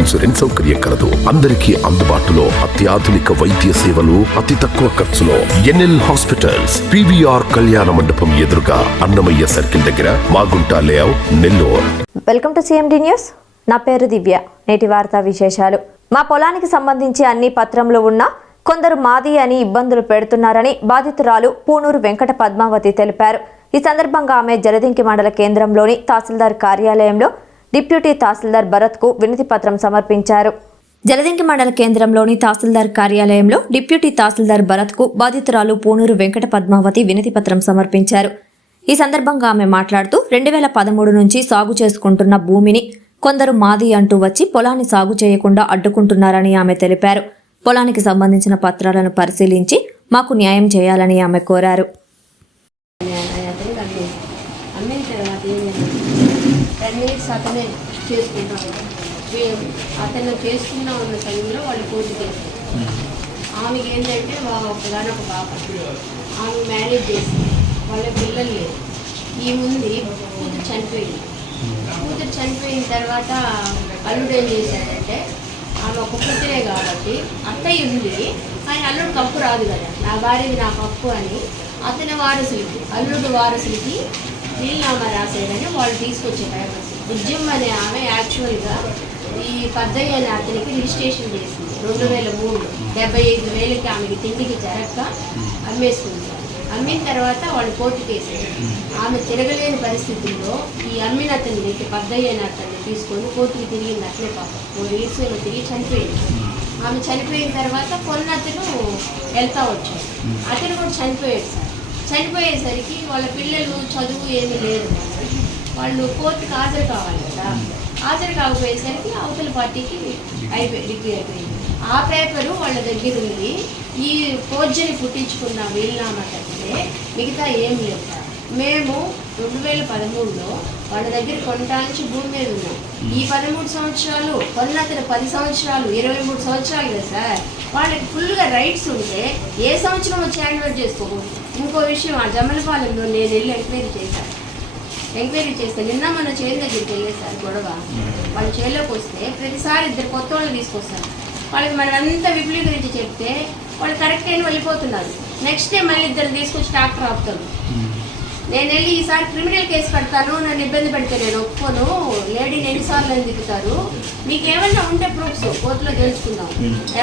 Insurance సౌకర్యం కలదు. అందరికీ అందుబాటులో అత్యాధునిక వైద్య సేవలు అతి తక్కువ ఖర్చులో ఎన్ఎల్ హాస్పిటల్స్ పివిఆర్ కళ్యాణ మండపం ఎదురుగా అన్నమయ్య సర్కిల్ దగ్గర Magunta layout Nellore. Welcome to CMD news. నా పేరు దివ్య. నేటి వార్తా విశేషాలు. మా పొలానికి సంబంధించి అన్ని పత్రంలో ఉన్న కొందరు మాది అని ఇబ్బందులు పెడుతున్నారని బాధితురాలు పూనూరు వెంకట పద్మావతి తెలిపారు. ఈ సందర్భంగా ఆమె జలదింకి మండల కేంద్రంలోని తహసీల్దార్ కార్యాలయంలో డిప్యూటీ తహసీల్దార్ భరత్కు వినతి పత్రం సమర్పించారు. జలదింకి మండల కేంద్రంలోని తహసీల్దార్ కార్యాలయంలో డిప్యూటీ తహసీల్దార్ భరత్కు బాధితురాలు పూనూరు వెంకట పద్మావతి వినతి పత్రం సమర్పించారు. ఈ సందర్భంగా ఆమె మాట్లాడుతూ రెండు వేల పదమూడు నుంచి సాగు చేసుకుంటున్న భూమిని కొందరు మాది అంటూ వచ్చి పొలాన్ని సాగు చేయకుండా అడ్డుకుంటున్నారని ఆమె తెలిపారు. పొలానికి సంబంధించిన పత్రాలను పరిశీలించి మాకు న్యాయం చేయాలని ఆమె కోరారు అతనికి అమ్మి అమ్మిన తర్వాత ఏం చేయాలి టెన్ మినిట్స్ అతనే చేసుకుంటాం మేము అతను చేసుకున్నా ఉన్న టైంలో వాళ్ళు పూజ చేస్తారు. ఆమెకి ఏంటంటే వా- ఒక పాప. ఆమె మ్యారేజ్ చేసి వాళ్ళ పిల్లలు లేరు. ఈ ముందు కూతురు చనిపోయింది. కూతురు చనిపోయిన తర్వాత అల్లుడు ఏం చేశాడంటే ఆమె ఒక కూతురే కాబట్టి అత్తయ్య ఉంది కానీ అల్లుడు కప్పు రాదు కదా. నా భార్యది నా కప్పు అని అతని వారసులకి అల్లుడు వారసులకి నీళ్ళనామా రాసేదని వాళ్ళు తీసుకొచ్చే పేపర్స్ ఉద్యమ్ అనే ఆమె యాక్చువల్గా ఈ పద్దయ్య అనే అతనికి రిజిస్ట్రేషన్ చేసింది. రెండు వేల మూడు డెబ్బై ఐదు వేలకి ఆమెకి తిండికి జరగక అమ్మేసుకుంది అమ్మిన తర్వాత వాళ్ళు కోర్టు కేసారు ఆమె తిరగలేని పరిస్థితుల్లో ఈ అమ్మిన అతన్ని పద్దయ్య అనే అతన్ని తీసుకొని కోర్టుకి తిరిగింది అట్లే పాపం. ఓ ఈసులో తిరిగి చనిపోయింది. ఆమె చనిపోయిన తర్వాత కొన్న అతను వెళ్తా వచ్చాడు. అతను కూడా చనిపోయాడు సార్. చనిపోయేసరికి వాళ్ళ పిల్లలు చదువు ఏమీ లేదు. వాళ్ళు కోర్టుకు హాజరు కావాలి కదా. హాజరు కాకపోయేసరికి అవతల పార్టీకి అయిపోయి డిగ్రీ అయిపోయింది. ఆ పేపరు వాళ్ళ దగ్గర ఉంది. ఈ ఫోర్జరీ పుట్టించుకున్న వీలునామా తప్పితే మిగతా ఏం లేదు మేము రెండు వేల పదమూడులో వాళ్ళ దగ్గర కొనడానికి భూమి మీద ఉన్నాం. ఈ పదమూడు సంవత్సరాలు కొన్న అతను పది సంవత్సరాలు ఇరవై మూడు సంవత్సరాలు కదా సార్. వాళ్ళకి ఫుల్గా రైట్స్ ఉంటే ఏ సంవత్సరం వచ్చి హ్యాండ్ చేసుకోకూడదు. ఇంకో విషయం ఆ జమ్మలపాలెంలో నేను వెళ్ళి ఎంక్వైరీ చేశాను. ఎంక్వైరీ చేస్తే నిన్న మన చేను దగ్గరికి వెళ్ళేసారు గొడవ. వాళ్ళు చేలోకి వస్తే ప్రతిసారి ఇద్దరు కొత్త వాళ్ళు తీసుకొస్తారు. వాళ్ళకి మనం ఎంత విపులీకరించి చెప్తే వాళ్ళు కరెక్ట్ అయిన వెళ్ళిపోతున్నారు. నెక్స్ట్ డే మళ్ళీ ఇద్దరు తీసుకొచ్చి ట్రాక్టర్ ఆపుతారు. నేను వెళ్ళి ఈసారి క్రిమినల్ కేసు పెడతాను నన్ను ఇబ్బంది పెడితే నేను ఒప్పుకోను. లేడీని ఎన్నిసార్లు అని దిగుతారు మీకు ఏమైనా ఉంటే ప్రూఫ్స్ కోర్టులో తెలుసుకుందాం.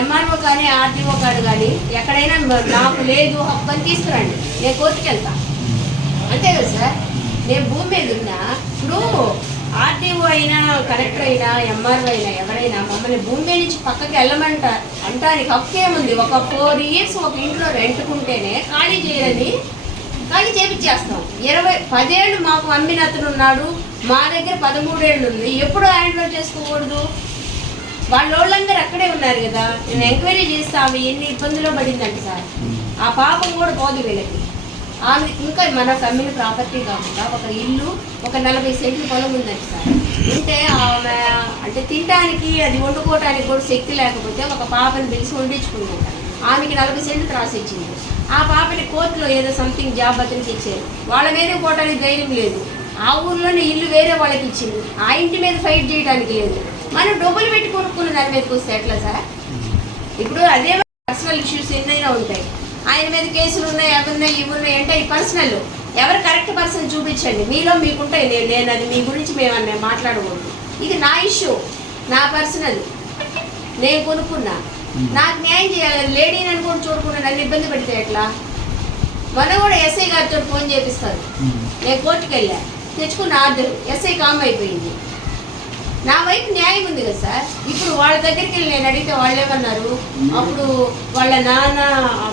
ఎంఆర్ఓ కానీ ఆర్టీఓ కార్డు కానీ ఎక్కడైనా నాకు లేదు హక్కు అని తీసుకురండి. నేను కోర్టుకి వెళ్తా అంతే కదా సార్? నేను భూమి మీద ఉన్నా ఇప్పుడు ఆర్టీఓ అయినా కలెక్టర్ అయినా ఎంఆర్ఓ అయినా ఎవరైనా మమ్మల్ని భూమి మీద నుంచి పక్కకి వెళ్ళమంట అంటానికి హక్కు ఏముంది? ఒక ఫోర్ ఇయర్స్ ఒక ఇంట్లో రెంట్కుంటేనే ఖాళీ చేయాలని ఖాళీ చేపించేస్తాం ఇరవై పదేళ్ళు మాకు అమ్మిన అతను ఉన్నాడు. మా దగ్గర పదమూడేళ్ళు ఉంది ఎప్పుడు హ్యాండ్లో చేసుకోకూడదు? వాళ్ళ వాళ్ళందరూ అక్కడే ఉన్నారు కదా. నేను ఎంక్వైరీ చేస్తే ఆమె ఎన్ని ఇబ్బందులు పడిందంట సార్. ఆ పాపం కూడా పోదు వీళ్ళకి. ఆమె ఇంకా మనకు అమ్మిన ప్రాపర్టీ కాకుండా ఒక ఇల్లు ఒక నలభై సెంట్లు పొలం ఉందండి సార్. ఉంటే ఆమె అంటే తినడానికి అది వండుకోవడానికి కూడా శక్తి లేకపోతే ఒక పాపని పిలిచి వండించుకుందంట ఆమెకి నలభై సెంట్లు త్రాసి ఇచ్చింది. ఆ పాపని కోర్టులో ఏదో సంథింగ్ జాబ్ అతనికి ఇచ్చారు. వాళ్ళ మీద పోవడానికి ధైర్యం లేదు. ఆ ఊర్లోనే ఇల్లు వేరే వాళ్ళకి ఇచ్చింది. ఆ ఇంటి మీద ఫైట్ చేయడానికి లేదు. మనం డబ్బులు పెట్టి కొనుక్కున్న దాని మీదకి వస్తే ఎట్లా సార్? ఇప్పుడు అదే పర్సనల్ ఇష్యూస్ ఎన్నైనా ఉంటాయి. ఆయన మీద కేసులు ఉన్నాయి అవి ఉన్నాయి ఇవి ఉన్నాయి అంటే ఈ పర్సనల్ ఎవరు కరెక్ట్ పర్సన్ చూపించండి. మీలో మీకుంటాయి నేను నేను అది మీ గురించి మేము మేము మాట్లాడకూడదు. ఇది నా ఇష్యూ నా పర్సనల్ నేను కొనుక్కున్నా. నాకు న్యాయం చేయాలి. లేడీని అనుకోని చూడకుండా నన్ను ఇబ్బంది పెడితే ఎట్లా? మొన్న కూడా ఎస్ఐ గారితో ఫోన్ చేపిస్తారు నేను కోర్టుకు వెళ్ళా తెచ్చుకున్న ఆర్డర్ ఎస్ఐ కామ్ అయిపోయింది. నా వైపు న్యాయం ఉంది కదా సార్? ఇప్పుడు వాళ్ళ దగ్గరికి వెళ్ళి నేను అడిగితే వాళ్ళు ఏమన్నారు? అప్పుడు వాళ్ళ నాన్న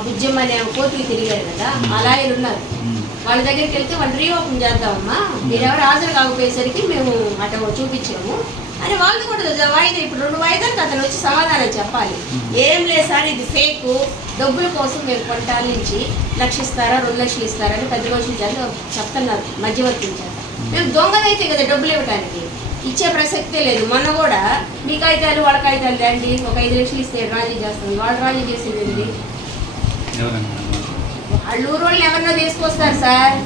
బుజ్జమ్మ అనే కోర్టుకి తిరిగారు కదా లాయర్ ఉన్నారు. వాళ్ళ దగ్గరికి వెళ్తే వాళ్ళు రీఓపెన్ చేద్దామమ్మా. మీరు ఎవరు హాజరు కాకపోయేసరికి మేము అటు చూపించాము. అని వాళ్ళు కూడా వాయిదా ఇప్పుడు రెండు వాయిదాలకు అతను వచ్చి సమాధానం చెప్పాలి. ఏం లేదు సార్ ఇది ఫేక్. డబ్బుల కోసం మేము కొట్టాల నుంచి లక్ష ఇస్తారా రెండు లక్షలు ఇస్తారా అని పెద్ద మనుషులు చేత చెప్తున్నారు మధ్యవర్తులు చేత మేము. దొంగదైతే కదా డబ్బులు ఇవ్వడానికి ఇచ్చే ప్రసక్తే లేదు. మొన్న కూడా మీ కాగితాలు వాళ్ళ కాగితాలు ఒక ఐదు లక్షలు ఇస్తే రాజీ చేస్తాం వాళ్ళు రాజీ చేసింది ఏంటి? వాళ్ళు ఊరు వాళ్ళు ఎవరినో తీసుకొస్తారు సార్.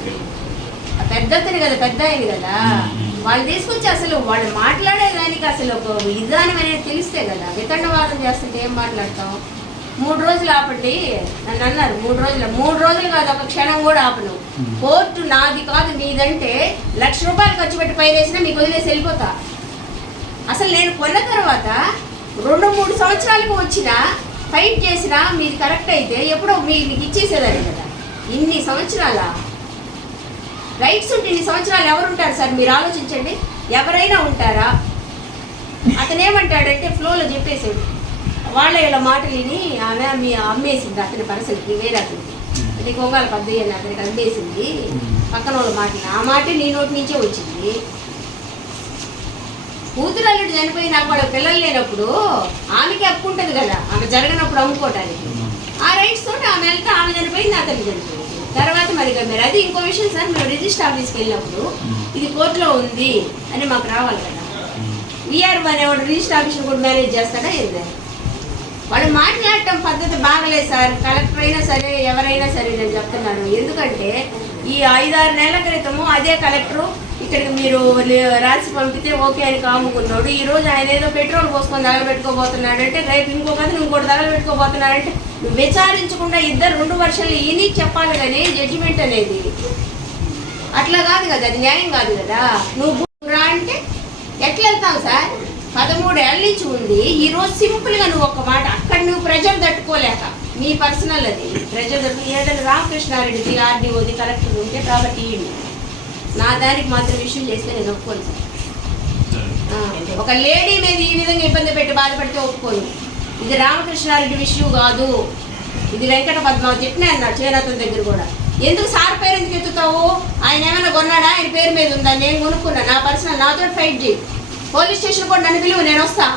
పెద్ద అతను కదా పెద్ద అయింది కదా. వాళ్ళు తీసుకొచ్చి అసలు వాళ్ళు మాట్లాడే దానికి అసలు ఒక విధానం అనేది తెలిస్తే కదా వితండవాదం చేస్తుంటే ఏం మాట్లాడతాం? మూడు రోజులు ఆపండి నన్ను అన్నారు. మూడు రోజులు. మూడు రోజులు కాదు ఒక క్షణం కూడా ఆపను. కోర్టు నాది కాదు నీదంటే లక్ష రూపాయలు ఖర్చు పెట్టి పైరేసినా మీకు వదిలేసి వెళ్ళిపోతా. అసలు నేను కొన్న తర్వాత రెండు మూడు సంవత్సరాలకు వచ్చిన ఫైట్ చేసినా మీది కరెక్ట్ అయితే ఎప్పుడో మీ- మీకు ఇచ్చేసేదాన్ని కదా. ఇన్ని సంవత్సరాల? రైట్స్ ఉంటే ఇన్ని సంవత్సరాలు ఎవరు ఉంటారు సార్? మీరు ఆలోచించండి. ఎవరైనా ఉంటారా? అతను ఏమంటాడంటే ఫ్లోలో చెప్పేసాడు వాళ్ళ ఇలా మాటలు విని ఆమె మీ అమ్మేసింది అతని పరసలకి వేరే అతనికి అది కొంగాల పద్దయ్య అని అతనికి అమ్మేసింది. పక్కన వాళ్ళ మాటలు ఆ మాటే నీ నోటి నుంచే వచ్చింది. కూతురు అల్లుడు చనిపోయి నాకు వాళ్ళ పిల్లలు లేనప్పుడు ఆమెకి హక్కు ఉంటుంది కదా ఆమె జరగనప్పుడు అమ్ముకోవటానికి. ఆ రైట్స్ తోటి ఆమె వెళ్తే ఆమె చనిపోయింది అతనికి చనిపోయింది. తర్వాత మరి మీరు అది ఇంకో విషయం సార్ మేము రిజిస్టర్ ఆఫీస్కి వెళ్ళినప్పుడు ఇది కోర్టులో ఉంది అని మాకు రావాలి కదా. విఆర్ అనేవాడు రిజిస్టర్ ఆఫీస్ కూడా మేనేజ్ చేస్తాడా ఏంది? వాళ్ళు మాట్లాడటం పద్ధతి బాగలేదు సార్. కలెక్టర్ అయినా సరే ఎవరైనా సరే నేను చెప్తున్నాను. ఎందుకంటే ఈ ఐదారు నెలల క్రితము అదే కలెక్టరు ఇక్కడికి మీరు రాసి పంపితే ఓకే అని కాముకున్నాడు. ఈ రోజు ఆయన ఏదో పెట్రోల్ పోసుకొని తగలబెట్టుకోబోతున్నాడంటే రేపు ఇంకొక అతను ఇంకోటి తగలబెట్టుకోబోతున్నాడంటే నువ్వు విచారించకుండా ఇద్దరు రెండు వర్షాలు ఈయన చెప్పాలి కానీ జడ్జిమెంట్ అనేది అట్లా కాదు కదా అది న్యాయం కాదు కదా. నువ్వు రా అంటే ఎట్లా వెళ్తావు సార్? పదమూడేళ్ళ నుంచి ఉంది. ఈరోజు సింపుల్గా నువ్వు ఒక మాట అక్కడ నువ్వు ప్రజలు తట్టుకోలేక నీ పర్సనల్ అది. ప్రజలు తట్టు ఏదైనా రామకృష్ణారెడ్డిది ఆర్డీఓది కలెక్టర్ ఉంటే కాబట్టి నా దానికి మాత్రం ఇష్యూ చేస్తే నేను ఒప్పుకోను. సార్ ఒక లేడీ మీద ఈ విధంగా ఇబ్బంది పెట్టి బాధపడితే ఒప్పుకోను. ఇది రామకృష్ణారెడ్డి ఇష్యూ కాదు. ఇది వెంకట పద్మావతి చెప్పినా అన్నాడు చేరతన్ దగ్గర కూడా. ఎందుకు సార్ పేరు ఎందుకు ఎత్తుతావు? ఆయన ఏమైనా కొన్నాడా? ఆయన పేరు మీద ఉందా? నేను కొనుక్కున్నా. నా పర్సనల్ నాతో ఫైట్ చేయి. పోలీస్ స్టేషన్ కూడా నన్ను పిలువు నేను వస్తా.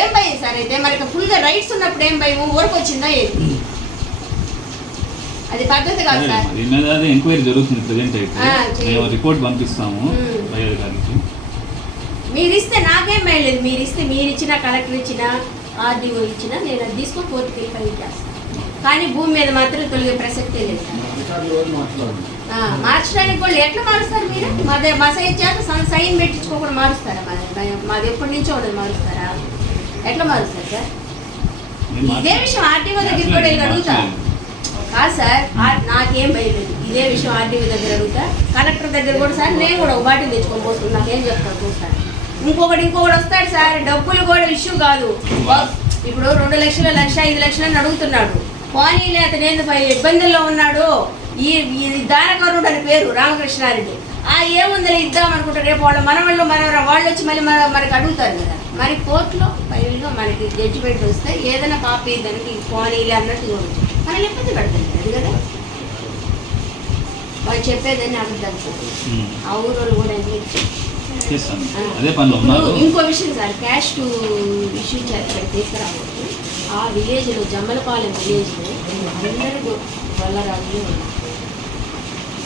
ఏం భయం సార్ అయితే? మరి ఫుల్గా రైట్స్ ఉన్నప్పుడు ఏం భయం ఊరికి వచ్చిందా ఏంటి? అది పద్ధతి కాదు సార్. దీని మీద అదే ఎంక్వైరీ జరుగుతుంది ప్రజెంట్ అయితే. ఆ, చేయండి. మేము రిపోర్ట్ పంపిస్తాము మీరు ఇస్తే నాకేం భయం లేదు. మీరు ఇస్తే మీరు ఇచ్చిన కలెక్టర్ ఇచ్చిన ఆర్డీఓ ఇచ్చిన నేను అది తీసుకొని కోర్టుకి వెళ్ళి ఫైల్ చేస్తాను కానీ భూమి మీద మాత్రం తొలగే ప్రసక్తే లేదు. మార్చడానికి వాళ్ళు ఎట్లా మారుస్తారు మీరు? మాదే మా సైన్ చేత సన్ పెట్టించుకోకుండా మారుస్తారా మాది మాది ఎప్పటి నుంచో ఉన్నది మారుస్తారా? ఎట్లా మారుస్తారు సార్? ఇదే విషయం ఆర్టీఓ దగ్గర కూడా అడుగుతా కాదు సార్ నాకేం భయం లేదు. ఇదే విషయం ఆర్టీఓ దగ్గర అడుగుతా. కలెక్టర్ దగ్గర కూడా సార్ నేను కూడా ఒక బాటిల్ తెచ్చుకొని పోతుంది నాకేం చెప్తాను చూస్తాను ఇంకొకటి ఇంకొకటి వస్తాడు సార్. డబ్బులు కూడా ఇష్యూ కాదు. ఇప్పుడు రెండు లక్షల లక్ష ఐదు లక్షలు అని అడుగుతున్నాడు. పోనీలే అతను ఏంది పై ఇబ్బందుల్లో ఉన్నాడు. ఈ దానకరుడు అని పేరు రామకృష్ణారెడ్డి. ఆ ఏముందని ఇద్దాం అనుకుంటే రేపు వాళ్ళ మనవాళ్ళు మనవర వాళ్ళు వచ్చి మళ్ళీ మన మనకి అడుగుతారు కదా. మరి కోర్టులో ఫైనల్గా మనకి జడ్జిమెంట్ వస్తే ఏదైనా కాపీ దానికి పోనీలే అన్నట్టు చూడవచ్చు మనల్ని ఇబ్బంది పెడతారు అది కదా? వాళ్ళు చెప్పేదని అడుగుతారు. ఆ. ఊరోళ్ళు కూడా ఇంకో విషయం సార్ క్యాష్ టు ఇష్యూ చేస్తారు తీసుకురావచ్చు ఆ విలేజ్లో జమ్మలపాలెం విలేజ్లో అందరూ వల్లరాజులు ఉన్నారు.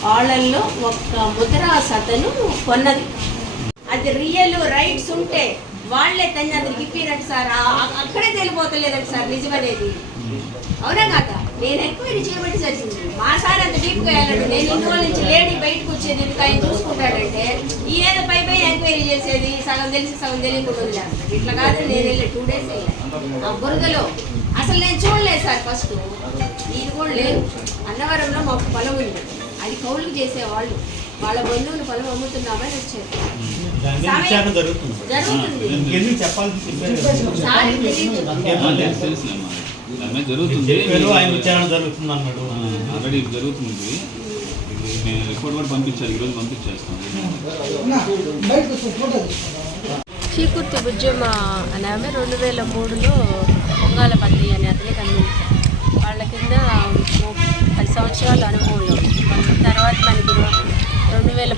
వాళ్ళల్లో ఒక్క ముద్రా సతను కొన్నది. అది రియల్ రైట్స్ ఉంటే వాళ్ళే తన్ని అతనికి ఇప్పినట్టు సార్. అక్కడే తెలిపోతలేదండి సార్ నిజమనేది అవునా కాదా? నేను ఎంక్వైరీ చేయబడి సరిచింది మా సార్ అంత డీప్గా వెళ్ళాడు. నేను ఇన్ని నుంచి లేడీ బయటకు వచ్చేది ఆయన చూసుకుంటాడంటే ఈ ఏదో పై పై ఎంక్వైరీ చేసేది సగం తెలిసి సగం తెలియకుండా వదిలేస్తాడు. ఇట్లా కాదు నేను వెళ్ళి టూ డేస్ వెళ్ళాను. ఆ బురదలో అసలు నేను చూడలేదు సార్ ఫస్ట్ ఇది కూడా లేదు అన్నవరంలో మాకు పొలం ఉంది. అది కౌలుకు చేసేవాళ్ళు. వాళ్ళ బంధువులు పొలం అమ్ముతున్నామని వచ్చారు. జరుగుతుంది. జరుగుతుంది. తెలియదు. ఆల్రెడీ జరుగుతుంది. ఇది నేను రిపోర్ట్ కూడా పంపించాలి. ఈరోజు పంపించేస్తాను చీకుర్తి బుజ్జమ్మ అనే ఆమె రెండు వేల మూడులో పొంగాల పత్తి అనే అతని కనిపించారు. వాళ్ళ కింద పది సంవత్సరాల అనుభవంలో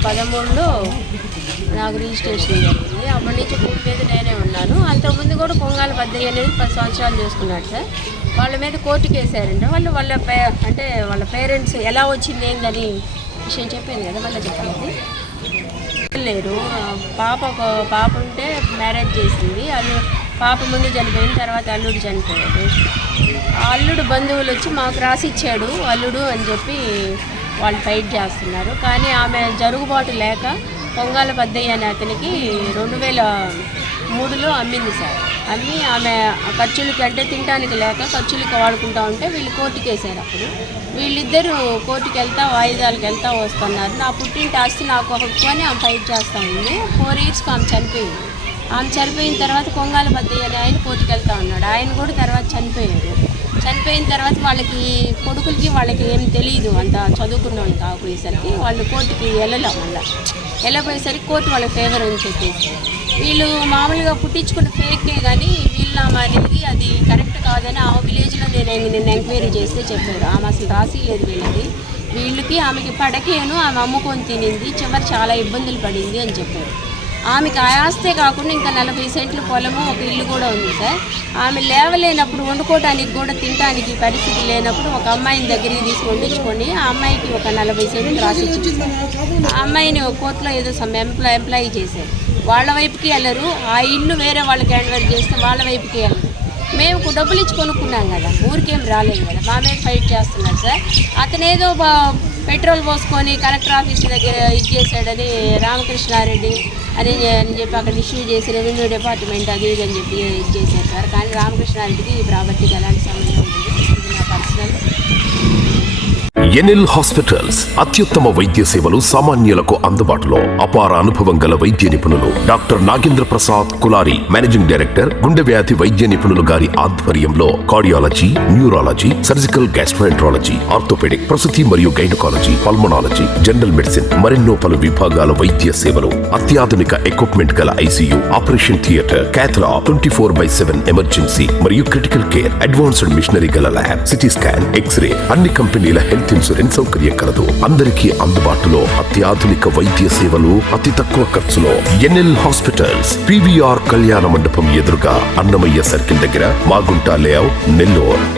పదమూడులో నాకు రిజిస్ట్రేషన్ జరిగింది. అప్పటి నుంచి భూమి మీద నేనే ఉన్నాను. అంతకుముందు కూడా కొంగాల బద్దయ్య అనేది పది సంవత్సరాలు చేసుకున్నాడు సార్. వాళ్ళ మీద కోర్టు వేసారంట వాళ్ళు వాళ్ళ పే అంటే వాళ్ళ పేరెంట్స్ ఎలా వచ్చింది ఏందని విషయం చెప్పాను కదా మళ్ళీ చెప్పాలి. లేరు. పాప ఒక పాప ఉంటే మ్యారేజ్ చేసింది. అల్లు పాప ముందు చనిపోయిన తర్వాత అల్లుడు చనిపోయాడు. అల్లుడు బంధువులు వచ్చి మాకు రాసిచ్చాడు. అల్లుడు అని చెప్పి వాళ్ళు ఫైట్ చేస్తున్నారు. కానీ ఆమె జరుగుబాటు లేక పొంగాల పెద్దయ్య అనే అతనికి రెండు వేల మూడులో అమ్మింది సార్. అమ్మి ఆమె ఖర్చులకి అంటే తినడానికి లేక ఖర్చులకి వాడుకుంటా ఉంటే వీళ్ళు కోర్టుకి వేసారు అప్పుడు. వీళ్ళిద్దరూ కోర్టుకి వెళ్తా వాయిదాలకు వెళ్తా వస్తున్నారు. నా పుట్టింటి ఆస్తి నాకు హక్కుని ఆమె ఫైట్ చేస్తా ఉంది. ఫోర్ ఇయర్స్కి ఆమె చనిపోయింది. ఆమె చనిపోయిన తర్వాత కొంగాల బద్దయ్య ఆయన కోర్టుకి వెళ్తా ఉన్నాడు. ఆయన కూడా తర్వాత చనిపోయారు. చనిపోయిన తర్వాత వాళ్ళకి కొడుకులకి వాళ్ళకి ఏం తెలియదు అంత చదువుకున్న వాళ్ళు కాకపోయేసరికి వాళ్ళు కోర్టుకి వెళ్ళలేం మళ్ళీ. వెళ్ళపోయేసరికి కోర్టు వాళ్ళ ఫేవర్ అని చెప్పేసి. వీళ్ళు మామూలుగా పుట్టించుకున్న ఫేకే కానీ వీళ్ళనామా అనేది అది కరెక్ట్ కాదని ఆ విలేజ్లో నేను నిన్న ఎంక్వైరీ చేస్తే చెప్పారు. ఆమె అసలు రాసి లేదు వీళ్ళకి వీళ్ళకి ఆమెకి పడకేను ఆమె అమ్ముకొని తినింది చివరి చాలా ఇబ్బందులు పడింది అని చెప్పారు. ఆమెకి ఆస్తే కాకుండా ఇంకా నలభై సెంట్లు పొలము ఒక ఇల్లు కూడా ఉంది సార్. ఆమె లేవలేనప్పుడు వండుకోవడానికి కూడా తినడానికి పరిస్థితి లేనప్పుడు ఒక అమ్మాయిని దగ్గరికి తీసి వండించుకొని ఆ అమ్మాయికి ఒక నలభై సెంట్లు రాసి ఆ అమ్మాయిని ఒక కోర్టులో ఏదో సమ్ ఎంప్లాయ్ ఎంప్లాయీ చేశారు. వాళ్ళ వైపుకి వెళ్ళరు. ఆ ఇల్లు వేరే వాళ్ళకి హ్యాండ్ చేస్తే వాళ్ళ వైపుకి వెళ్ళరు. మేము డబ్బులు ఇచ్చి కొనుక్కున్నాం కదా. ఊరికేం రాలేదు కదా. మా మీద ఫైట్ చేస్తున్నారు సార్. అతనేదో పెట్రోల్ పోసుకొని కలెక్టర్ ఆఫీస్ దగ్గర ఇది చేశాడని రామకృష్ణారెడ్డి అరేంజ్ అని చెప్పి అక్కడ ఇష్యూ చేసి రెవెన్యూ డిపార్ట్మెంట్ అది ఇది అని చెప్పి చేశారు. సార్ కానీ రామకృష్ణారెడ్డికి ఈ ప్రాపర్టీకి ఎలాంటి సంబంధం ఇది నా పర్సనల్ ఎన్ఎల్ హాస్పిటల్స్ అత్యుత్తమ వైద్య సేవలు సామాన్యులకు అందుబాటులో అపార అనుభవం గల వైద్య నిపుణులు doctor Nagendra Prasad Kulari managing director గుండె వ్యాధి వైద్య నిపుణులు గారి ఆధ్వర్యంలో cardiology neurology surgical gastroenterology orthopaedic ప్రసూతి మరియు గైనకాలజీ పల్మనాలజీ జనరల్ మెడిసిన్ మరెన్నో పలు విభాగాల వైద్య సేవలు అత్యాధునిక ఎక్విప్మెంట్ గల ICU operation theatre cath lab twenty four by seven emergency మరియు క్రిటికల్ కేర్ అడ్వాన్స్డ్ మిషనరీ గల lab CT scan X ray అన్ని కంపెనీల హెల్త్ ఇన్సూరెన్స్ సౌకర్యం కలదు. అందరికీ అందుబాటులో అత్యాధునిక వైద్య సేవలు అతి తక్కువ ఖర్చులో. ఎన్ఎల్ హాస్పిటల్స్ పివిఆర్ కళ్యాణ మండపం ఎదురుగా అన్నమయ్య సర్కిల్ దగ్గర మాగుంట లేఅవుట్ నెల్లూరు.